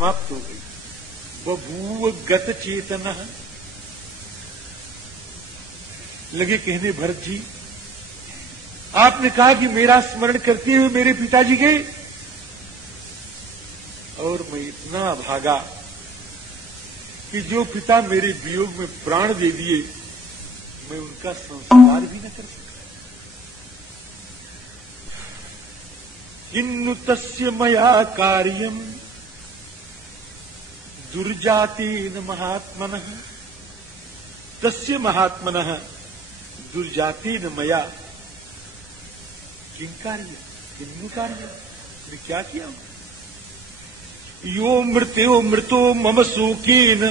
समाप्त हो गई। बभूव गत चेतन, लगे कहने भरत जी आपने कहा कि मेरा स्मरण करते हुए मेरे पिताजी गए, और मैं इतना भागा कि जो पिता मेरे वियोग में प्राण दे दिए मैं उनका संस्कार भी न कर सका। किन्नु तस्य मया कार्यम दुर्जातेन महात्मनः, तस्य महात्मनः दुर्जातेन मया किं कार्य, किन्नु कार्य, क्या किया? यो मृत्यो मृतो मम शोकेन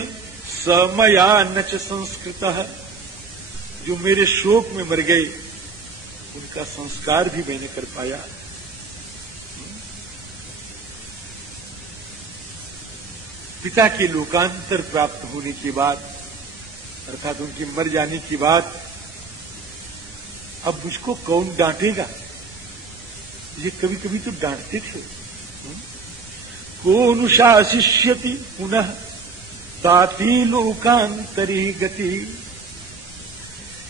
स मया न च संस्कृतः, जो मेरे शोक में मर गए उनका संस्कार भी मैंने कर पाया। पिता के लोकांतर प्राप्त होने के बाद, अर्थात उनके मर जाने के बाद, अब मुझको कौन डांटेगा? ये कभी कभी तो डांटते थे। को अनुशासिष्यति पुनः ताति लोकांतरे गति।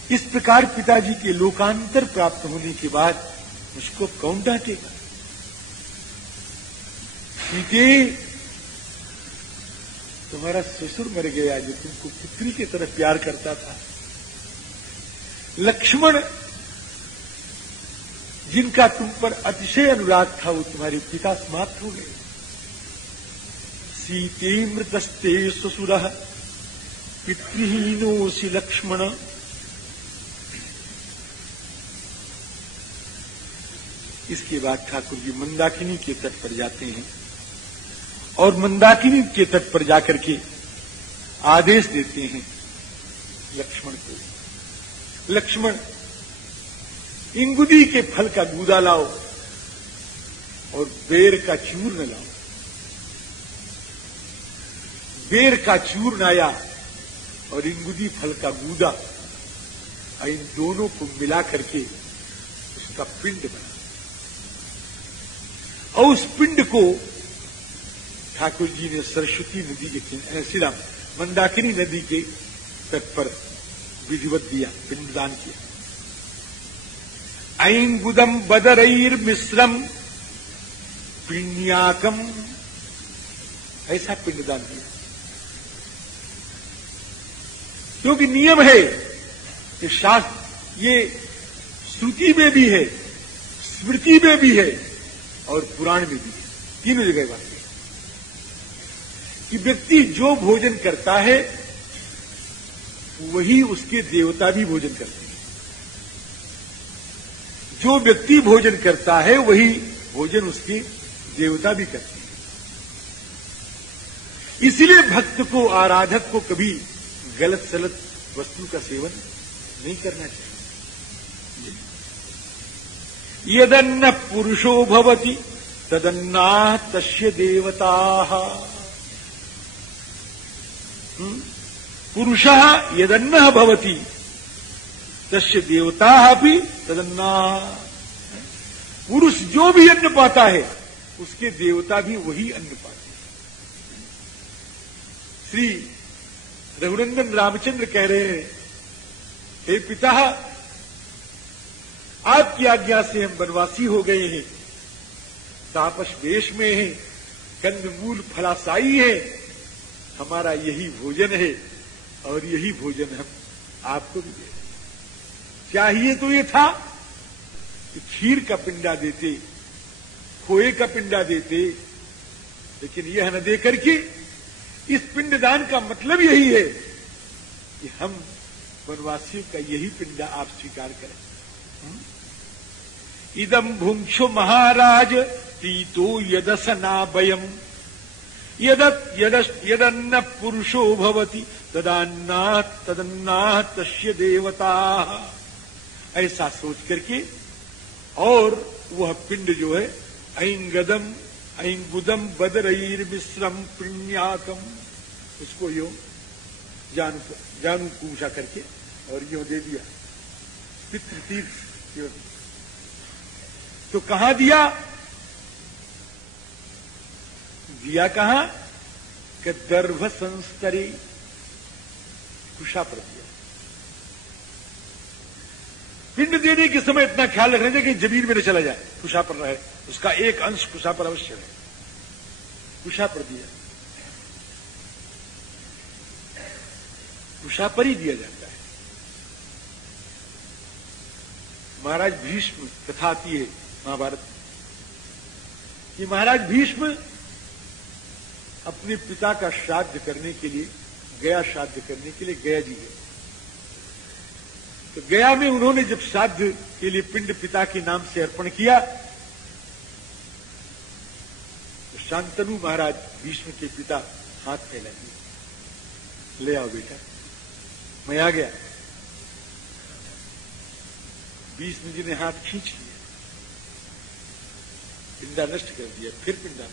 इस प्रकार पिताजी के लोकांतर प्राप्त होने के बाद मुझको कौन डांटेगा? सीते, तुम्हारा ससुर मर गया जो तुमको पुत्री की तरह प्यार करता था। लक्ष्मण, जिनका तुम पर अतिशय अनुराग था, वो तुम्हारे पिता समाप्त हो गए। सीते मृतस्ते ससुरः पितृहीनोऽसि लक्ष्मण। इसके बाद ठाकुर जी मंदाकिनी के तट पर जाते हैं और मंदाकिनी के तट पर जाकर के आदेश देते हैं लक्ष्मण को, लक्ष्मण इंगुदी के फल का गूदा लाओ और बेर का चूर्ण लाओ। बेर का चूर्ण आया और इंगुदी फल का गूदा, इन दोनों को मिला करके उसका पिंड बना, और उस पिंड को ठाकुर जी ने सरस्वती नदी के श्रीराम मंदाकिनी नदी के तट पर विधिवत दिया, पिंडदान किया। ऐंगुदम बदरैर मिश्रम पिण्याकम, ऐसा पिंडदान दिया। क्योंकि नियम है कि शास्त्र, ये श्रुति में भी है, स्मृति में भी है और पुराण में भी है, तीनों जगह बात है कि व्यक्ति जो भोजन करता है वही उसके देवता भी भोजन करते हैं। जो व्यक्ति भोजन करता है वही भोजन उसके देवता भी करते हैं। इसीलिए भक्त को, आराधक को कभी गलत सलत वस्तु का सेवन नहीं करना चाहिए। यदन्न पुरुषो भवति तदन्नाः तस्य देवताः। पुरुषः यदन्नः भवति तस्य देवताः अपि तदन्नाः। पुरुष जो भी अन्न पाता है उसके देवता भी वही अन्न पाते हैं। श्री रघुनंदन रामचंद्र कह रहे हैं, हे पिता, आपकी आज्ञा से हम वनवासी हो गए हैं, तापस वेश में हैं, कंदमूल फलासाई है, हमारा यही भोजन है और यही भोजन हम आपको भी दे। चाहिए तो ये था कि खीर का पिंडा देते, खोए का पिंडा देते, लेकिन यह न दे करके इस पिंडदान का मतलब यही है कि हम वनवासियों का यही पिंडा आप स्वीकार करें। इदम भुंक्षो महाराज तीतो यदसना वयम यदन्न पुरुषो भवति तदन्ना तस्य देवता। ऐसा सोच करके, और वह पिंड जो है ऐंगुदम बदरैर मिश्रम पिण्याकम, उसको यो जानू पूछा करके और यो दे दिया पितृतीर्थ। तो कहां दिया? दिया कहां? कि दर्भ संस्तरे कुशा पर दिया। पिंड देने के समय इतना ख्याल रखना चाहिए कि जमीन में न चला जाए, कुशा पर रहे, उसका एक अंश कुशा पर अवश्य रहे। कुशा पर दिया, कुशा पर ही दिया जाता है। महाराज भीष्म कथा आती है महाभारत में कि महाराज भीष्म अपने पिता का श्राद्ध करने के लिए, गया श्राद्ध करने के लिए गया जी गए। तो गया में उन्होंने जब श्राद्ध के लिए पिंड पिता के नाम से अर्पण किया तो शांतनु महाराज भीष्म के पिता हाथ फैला दिए, ले आओ बेटा, मैं आ गया। भीष्म जी ने हाथ खींच लिया, पिंडा नष्ट कर दिया, फिर पिंडा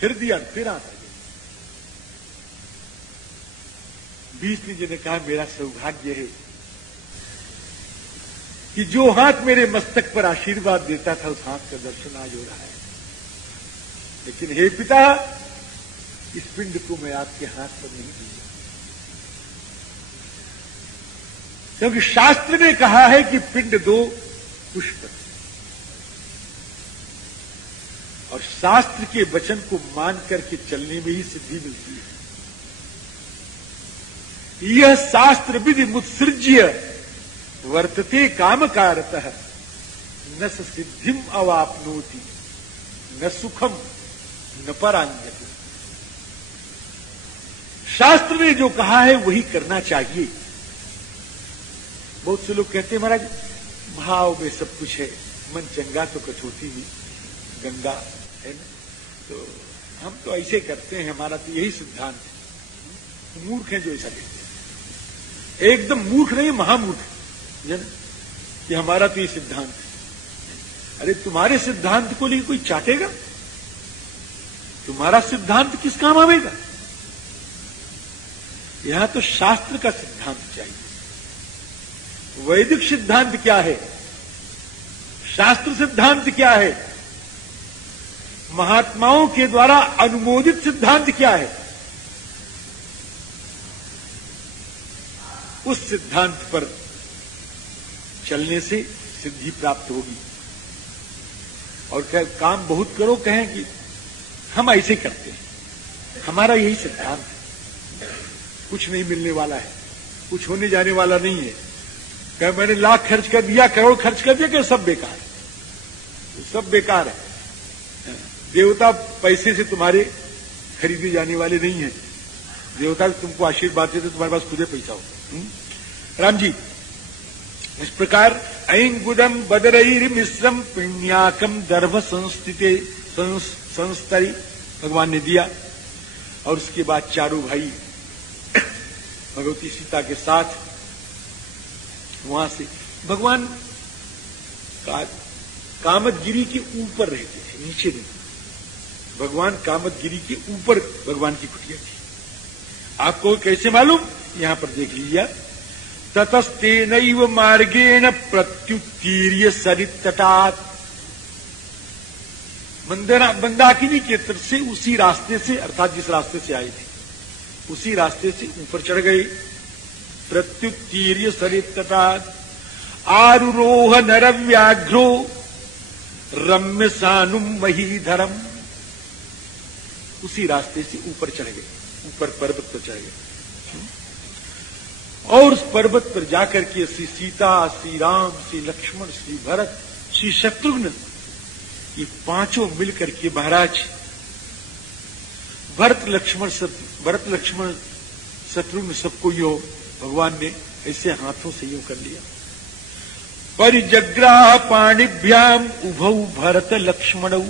फिर दिया, फिर हाथ आ गया। भीष्म जी ने कहा मेरा सौभाग्य है कि जो हाथ मेरे मस्तक पर आशीर्वाद देता था उस हाथ का दर्शन आज हो रहा है। लेकिन हे पिता, इस पिंड को मैं आपके हाथ पर नहीं दूंगा, क्योंकि शास्त्र ने कहा है कि पिंड दो पुष्प, और शास्त्र के वचन को मान करके चलने में ही सिद्धि मिलती है। यह शास्त्र विधि मुत्सृज्य वर्तते कामकारतः न सिद्धिम अवाप्नोति न सुखम न परान्यति। शास्त्र ने जो कहा है वही करना चाहिए। बहुत से लोग कहते हैं महाराज भाव में सब कुछ है, मन चंगा तो कठोती भी गंगा है ना, तो हम तो ऐसे करते हैं, हमारा तो यही सिद्धांत है। मूर्ख हैं जो ऐसा कहते हैं, एकदम मूर्ख नहीं महामूर्ख है कि हमारा तो ये सिद्धांत है। अरे तुम्हारे सिद्धांत को लिए कोई चाटेगा? तुम्हारा सिद्धांत किस काम आवेगा? यहां तो शास्त्र का सिद्धांत चाहिए। वैदिक सिद्धांत क्या है, शास्त्र सिद्धांत क्या है, महात्माओं के द्वारा अनुमोदित सिद्धांत क्या है, उस सिद्धांत पर चलने से सिद्धि प्राप्त होगी। और क्या काम बहुत करो कहें कि हम ऐसे करते हैं, हमारा यही सिद्धांत है, कुछ नहीं मिलने वाला है, कुछ होने जाने वाला नहीं है। क्या मैंने लाख खर्च कर दिया, करोड़ खर्च कर दिया, क्या सब बेकार है? तो सब बेकार है। देवता पैसे से तुम्हारे खरीदे जाने वाले नहीं है। देवता तुमको आशीर्वाद देते तुम्हारे पास खुदे पैसा हो। राम जी, इस प्रकार ऐंगुदम बदरईर मिश्रम पिण्याकम दर्भ संस्थिते संस्तरी भगवान ने दिया। और उसके बाद चारों भाई भगवती सीता के साथ वहां से भगवान कामदगिरी के ऊपर रहते थे, नीचे नहीं। भगवान कामदगिरी के ऊपर भगवान की कुटिया थी। आपको कैसे मालूम? यहां पर देख लीजिए। ततस्तेनैव मार्गेण प्रत्युत्तीर्य सरितटात्, मंदाकिनी के तट से उसी रास्ते से, अर्थात जिस रास्ते से आए थे उसी रास्ते से ऊपर चढ़ गए। प्रत्युत्तीर्य सरितटात् आरुरोह नरव्याघ्रो रम्य सानुम महीधरम, उसी रास्ते से ऊपर चढ़ गए, ऊपर पर्वत पर चढ़ गए। और उस पर्वत पर जाकर के श्री सीता, श्री राम, श्री लक्ष्मण, श्री भरत, श्री शत्रुघ्न, ये पांचों मिलकर के महाराज भरत लक्ष्मण शत्रुघ्न सबको यो भगवान ने ऐसे हाथों से यूं कर लिया। परिजग्राह पाणिभ्याम उभौ भरत लक्ष्मणौ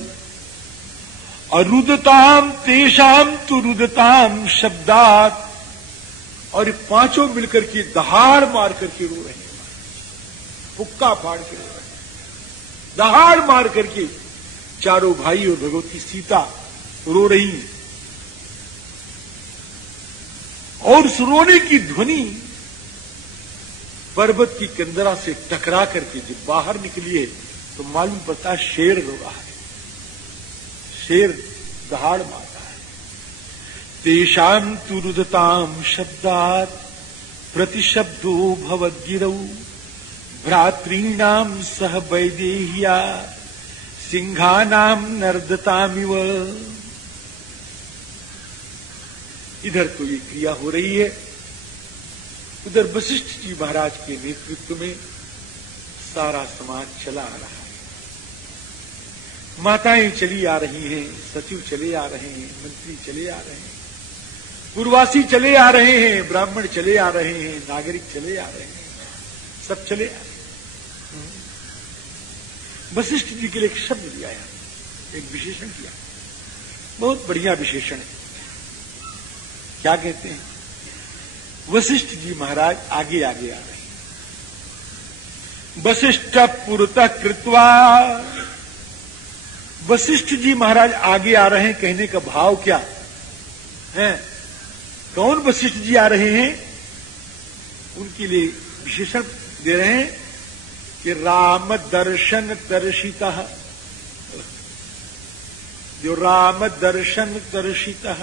अरुदताम तेषाम तु रुदताम शब्दात, और ये पांचों मिलकर के दहाड़ मार करके रो रहे हैं, हुक्का फाड़ के रो रहे हैं, दहाड़ मार करके चारों भाई और भगवती सीता रो रही हैं। और उस रोने की ध्वनि पर्वत की कंदरा से टकरा करके जब बाहर निकली है तो मालूम पड़ता है शेर रो रहा है, शेर दहाड़ मारता है। तेषां तु रुदतां शब्दात् प्रतिशब्दो भवद्गिरौ भ्रातॄणां सह वैदेह्या सिंहानां नर्दतामिव। इधर तो ये क्रिया हो रही है, उधर वशिष्ठ जी महाराज के नेतृत्व में सारा समाज चला आ रहा है। माताएं चली आ रही हैं, सचिव चले आ रहे हैं, मंत्री चले आ रहे हैं, पूर्वासी चले आ रहे हैं, ब्राह्मण चले आ रहे हैं, नागरिक चले आ रहे हैं, सब चले आ रहे हैं। वशिष्ठ जी के लिए एक शब्द दिया है, एक विशेषण दिया, बहुत बढ़िया विशेषण है। क्या कहते हैं? वशिष्ठ जी महाराज आगे आगे आ रहे हैं। वशिष्ठ पुरतः कृत्वा, वशिष्ठ जी महाराज आगे आ रहे हैं, कहने का भाव क्या है? कौन वशिष्ठ जी आ रहे हैं? उनके लिए विशेषण दे रहे हैं कि राम दर्शन दर्शिता, जो राम दर्शन दर्शिता,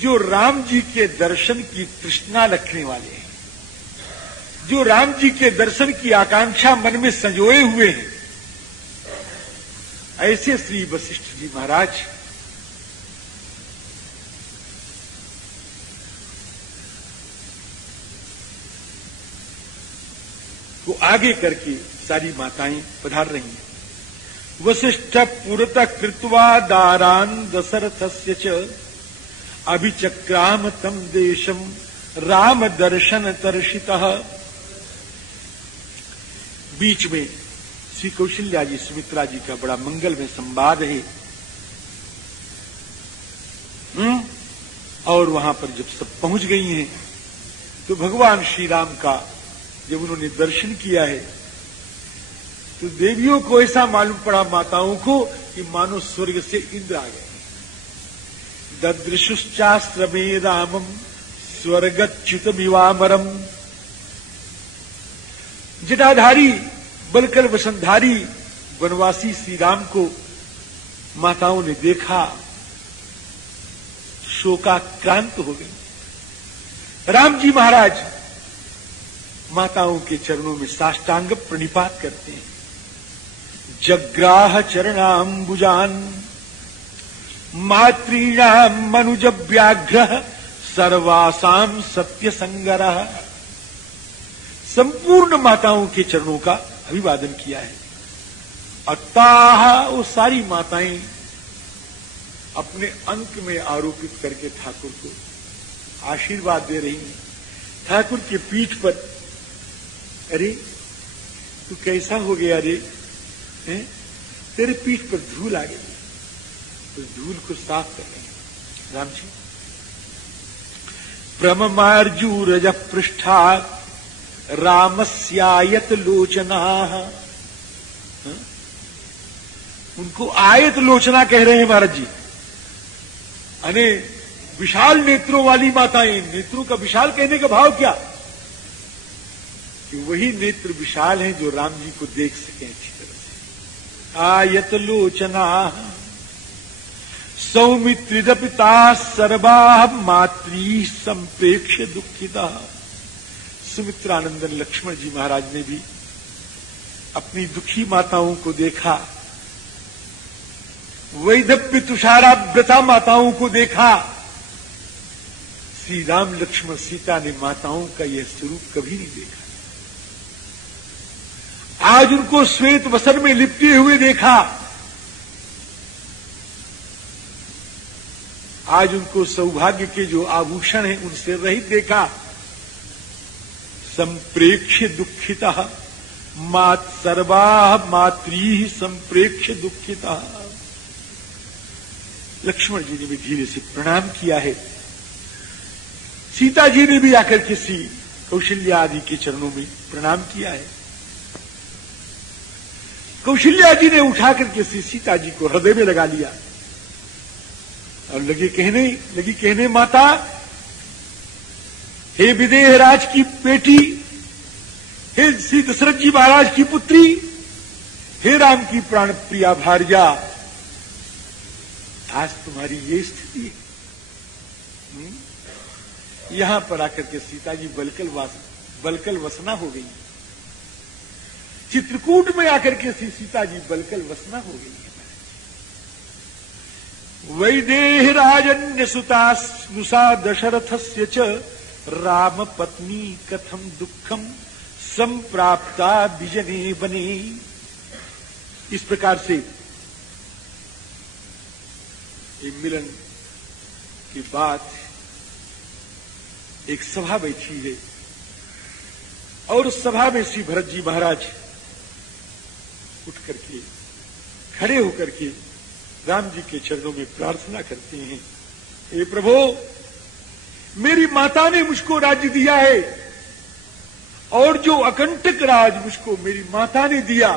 जो राम जी के दर्शन की तृष्णा रखने वाले हैं, जो राम जी के दर्शन की आकांक्षा मन में संजोए हुए हैं, ऐसे श्री वशिष्ठ जी महाराज को आगे करके सारी माताएं पधार रही हैं। वशिष्ठ पुरतः कृत्वा दारान दशरथस्य च अभिचक्राम तम देशम राम दर्शन तर्षितः। बीच में श्री कौशल्या जी सुमित्रा जी का बड़ा मंगल में संवाद है। और वहां पर जब सब पहुंच गई हैं तो भगवान श्री राम का जब उन्होंने दर्शन किया है तो देवियों को ऐसा मालूम पड़ा, माताओं को, कि मानो स्वर्ग से इंद्र आ गए। ददृशुश्चास्त्र में रामम स्वर्गच्युतमिवामरम। जटाधारी बलकर वसंधारी वनवासी श्री राम को माताओं ने देखा, शोकाक्रांत हो गई। राम जी महाराज माताओं के चरणों में साष्टांग प्रणिपात करते हैं। जग्राह चरणाम्बुजान मातॄणाम मनुज व्याघ्र सर्वासाम सत्य संगरः। संपूर्ण माताओं के चरणों का अभिवादन किया है। अताह वो सारी माताएं अपने अंक में आरोपित करके ठाकुर को आशीर्वाद दे रही हैं। ठाकुर के पीठ पर, अरे तू कैसा हो गया रे, तेरे पीठ पर धूल आ गई, उस धूल को साफ कर रहे हैं राम जी। प्रममार्जूरज पृष्ठात् रामस्यायत लोचना। उनको आयत लोचना कह रहे हैं महाराज जी। अने विशाल नेत्रों वाली माताएं, नेत्रों का विशाल कहने का भाव क्या? कि वही नेत्र विशाल हैं जो राम जी को देख सकें अच्छी तरह से। आयत लोचना सौमित्रिदपिता सर्वा मातृ संप्रेक्ष्य दुखिता। सुमित्रानंदन लक्ष्मण जी महाराज ने भी अपनी दुखी माताओं को देखा, वैधव्य तुषाराव्रता माताओं को देखा। श्री राम लक्ष्मण सीता ने माताओं का यह स्वरूप कभी नहीं देखा। आज उनको श्वेत वस्त्र में लिपटे हुए देखा, आज उनको सौभाग्य के जो आभूषण हैं उनसे रहित देखा। संप्रेक्ष्य दुखिता मात सर्वा मातृ संप्रेक्ष्य दुखिता। लक्ष्मण जी ने भी धीरे से प्रणाम किया है। सीता जी ने भी आकर के श्री कौशल्या आदि के चरणों में प्रणाम किया है। कौशल्या जी ने उठाकर के श्री सीता जी को हृदय में लगा लिया और लगी कहने माता, हे विदेह राज की बेटी, हे श्री दशरथ जी महाराज की पुत्री, हे राम की प्राण प्रिया भार्या, आज तुम्हारी ये स्थिति है। यहां पर आकर के सीता जी बलकल वसना हो गई। चित्रकूट में आकर के सीता जी बलकल वसना हो गई है। वैदेह राजन्य सुतानुषा दशरथस्य च राम पत्नी कथम दुखम संप्राप्ता विजने बने। इस प्रकार से ये मिलन की बात, एक सभा बैठी है और उस सभा में श्री भरत जी महाराज उठ करके खड़े होकर के राम जी के चरणों में प्रार्थना करते हैं, हे प्रभु, मेरी माता ने मुझको राज्य दिया है और जो अकंटक राज मुझको मेरी माता ने दिया,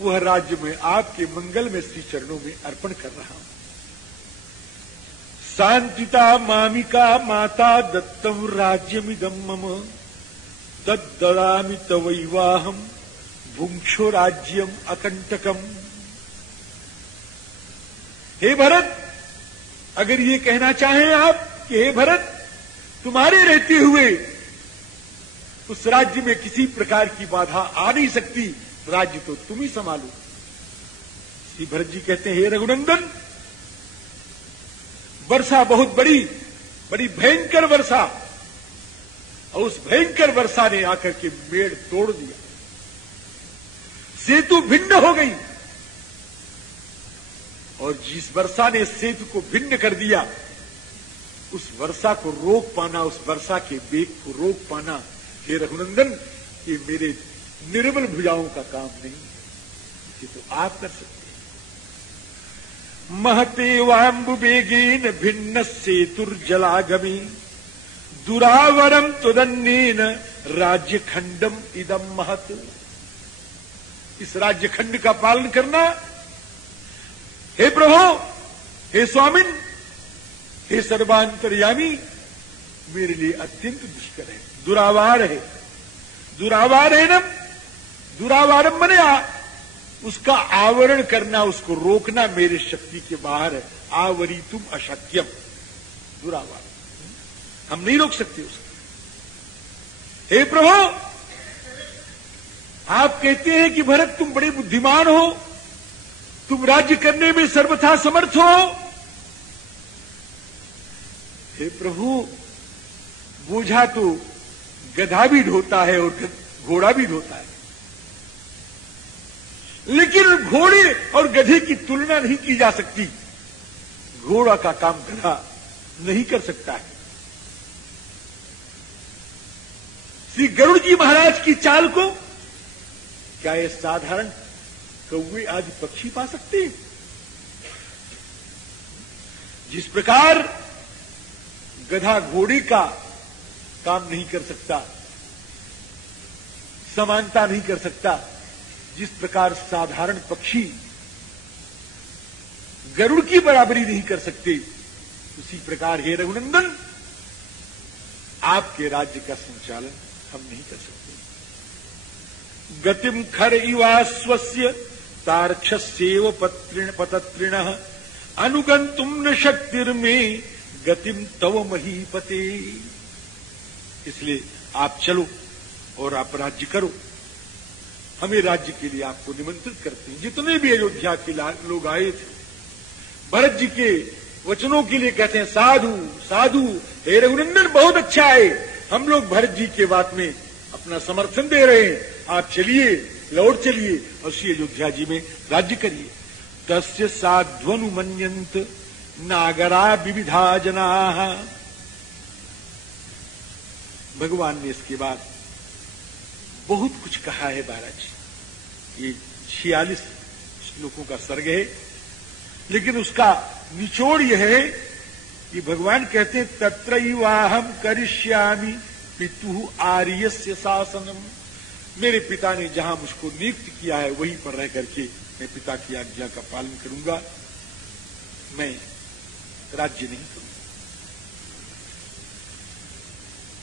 वह राज्य में आपके मंगल में श्री चरणों में अर्पण कर रहा हूं। शांतिता मामिका माता दत्तम राज्यमिदं मम तद्ददामि तवैवाहम भुंक्षो राज्यम अकंटकम। हे भरत, अगर ये कहना चाहें आप कि हे भरत, तुम्हारे रहते हुए उस राज्य में किसी प्रकार की बाधा आ नहीं सकती, राज्य तो तुम ही संभालो। श्री भरत जी कहते हैं, हे रघुनंदन, वर्षा बहुत बड़ी भयंकर वर्षा, और उस भयंकर वर्षा ने आकर के मेड़ तोड़ दिया, सेतु भिन्न हो गई, और जिस वर्षा ने सेतु को भिन्न कर दिया, उस वर्षा को रोक पाना, उस वर्षा के वेग को रोक पाना, हे रघुनंदन, ये मेरे निर्बल भुजाओं का काम नहीं, ये तो आप कर सकते हैं। महते वाम्बुवेगेन भिन्न सेतुर्जलागमी दुरावरम त्वदन्नेन राज्यखंडम इदम महत। इस राज्यखंड का पालन करना, हे प्रभु, हे स्वामिन, हे सर्वांतर्यामी, मेरे लिए अत्यंत दुष्कर है, दुरावार है। दुरावार है ना, दुरावारम मने उसका आवरण करना, उसको रोकना मेरे शक्ति के बाहर है। आवरी तुम अशक्यम, दुरावार, हम नहीं रोक सकते उसको। हे प्रभु, आप कहते हैं कि भरत तुम बड़े बुद्धिमान हो, तुम राज्य करने में सर्वथा समर्थ हो। हे प्रभु, बोझा तो गधा भी ढोता है और घोड़ा भी ढोता है, लेकिन घोड़े और गधे की तुलना नहीं की जा सकती। घोड़ा का काम गधा नहीं कर सकता है। श्री गरुड़ जी महाराज की चाल को क्या ये साधारण कौवे आदि पक्षी पा सकते हैं? जिस प्रकार गधा घोड़े का काम नहीं कर सकता, समानता नहीं कर सकता, जिस प्रकार साधारण पक्षी गरुड़ की बराबरी नहीं कर सकते, उसी प्रकार हे रघुनंदन, आपके राज्य का संचालन हम नहीं कर सकते। गतिम खर इवास्वस्य तार्क्षस्येव पतत्रिणः अनुगंतुम न शक्तिर्मे गतिम तव महीपते। इसलिए आप चलो और आप राज्य करो। हमें राज्य के लिए आपको निमंत्रित करते हैं। जितने भी अयोध्या के लोग आए थे, भरत जी के वचनों के लिए कहते हैं, साधु साधु, हे रघुनंदन, बहुत अच्छा है, हम लोग भरत जी के बात में अपना समर्थन दे रहे हैं, आप चलिए, लौट चलिए और श्री अयोध्या जी में राज्य करिए। तस्य साध्वनुमन्यन्त नागरा विविधा जनाः। भगवान ने इसके बाद बहुत कुछ कहा है महाराज। ये 46 श्लोकों का सर्ग है, लेकिन उसका निचोड़ यह है कि भगवान कहते हैं, तत्रैवाहं करिष्यामि पितुः आर्यस्य शासनम। मेरे पिता ने जहां मुझको नियुक्त किया है, वहीं पर रह करके मैं पिता की आज्ञा का पालन करूंगा, मैं राज्य नहीं करूंगा।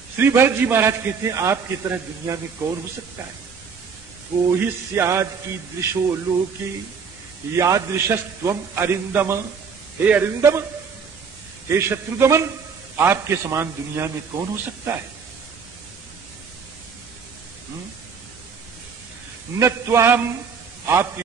श्री भरत जी महाराज कहते हैं, आपकी तरह दुनिया में कौन हो सकता है? को ही स्याद कीदृशो लोके यादृशस्त्वम अरिंदम। हे अरिंदम, हे शत्रुदमन, आपके समान दुनिया में कौन हो सकता है? न त्वाम आपकी